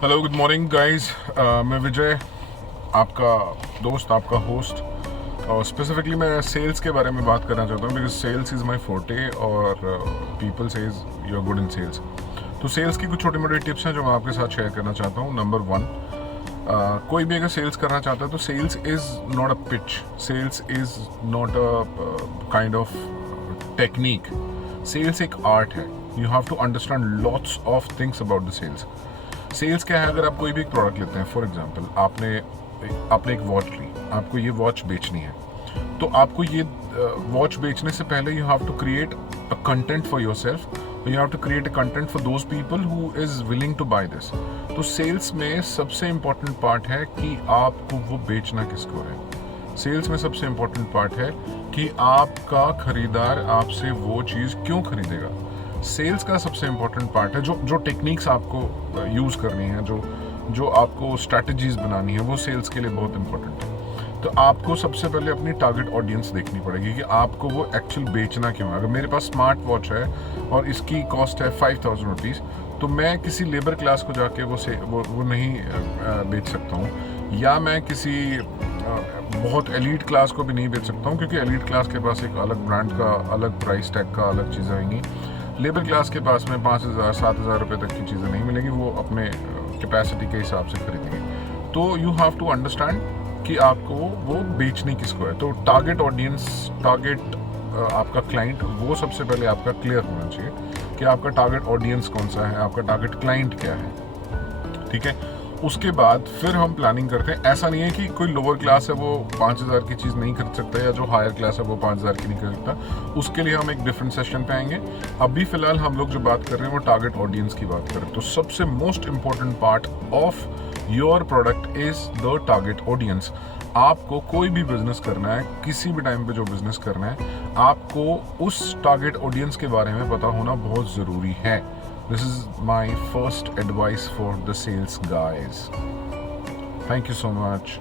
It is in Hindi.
Hello good morning guys. मैं विजय, आपका दोस्त, आपका होस्ट। और स्पेसिफिकली मैं सेल्स के बारे में बात करना चाहता हूँ because sales is my forte और people says you are good in sales. तो सेल्स की कुछ छोटी मोटी टिप्स हैं जो मैं आपके साथ शेयर करना चाहता हूँ। नंबर वन, कोई भी अगर सेल्स करना चाहता है तो sales is not a pitch, sales is not a kind of technique. Sales एक आर्ट है। You have to understand lots of things about the sales. Sales क्या है? अगर आप कोई भी एक प्रोडक्ट लेते हैं, फॉर एग्जांपल आपने एक वॉच ली, आपको ये वॉच बेचनी है, तो आपको ये वॉच बेचने से पहले you have to create a content for yourself, you have to create a content for those people who is willing to buy this. तो सेल्स में सबसे इम्पोर्टेंट पार्ट है कि आपको वो बेचना किसको है। सेल्स में सबसे इम्पोर्टेंट पार्ट है कि आपका खरीदार आपसे वो चीज़ क्यों खरीदेगा। सेल्स का सबसे इम्पोर्टेंट पार्ट है जो टेक्निक्स आपको यूज़ करनी है, जो आपको स्ट्रैटेजीज बनानी है, वो सेल्स के लिए बहुत इंपॉर्टेंट है। तो आपको सबसे पहले अपनी टारगेट ऑडियंस देखनी पड़ेगी कि आपको वो एक्चुअल बेचना क्यों है। अगर मेरे पास स्मार्ट वॉच है और इसकी कॉस्ट है 5000 रुपीज़, तो मैं किसी लेबर क्लास को जाके वो नहीं बेच सकता हूँ, या मैं किसी बहुत एलीट क्लास को भी नहीं बेच सकता हूँ, क्योंकि एलीट क्लास के पास एक अलग ब्रांड का, अलग प्राइस टैग का, अलग चीज़ें आएंगी। लेबर क्लास के पास में 5000-7000 रुपये तक की चीज़ें नहीं मिलेंगी, वो अपने कैपेसिटी के हिसाब से खरीदेंगे। तो यू हैव टू अंडरस्टैंड कि आपको वो बेचनी किसको है। तो टारगेट ऑडियंस, टारगेट आपका क्लाइंट, वो सबसे पहले आपका क्लियर होना चाहिए कि आपका टारगेट ऑडियंस कौन सा है, आपका टारगेट क्लाइंट क्या है। ठीक है, उसके बाद फिर हम प्लानिंग करते हैं। ऐसा नहीं है कि कोई लोअर क्लास है वो 5000 की चीज़ नहीं खरीद सकता, या जो हायर क्लास है वो 5000 की नहीं खरीद सकता। उसके लिए हम एक डिफरेंट सेशन पे आएंगे। अभी फिलहाल हम लोग जो बात कर रहे हैं वो टारगेट ऑडियंस की बात कर रहे हैं। तो सबसे most important part of your product is the target audience. आपको कोई भी बिजनेस करना है, किसी भी टाइम पे जो बिजनेस करना है, आपको उस टारगेट ऑडियंस के बारे में पता होना बहुत ज़रूरी है। This is my first advice for the sales guys. Thank you so much.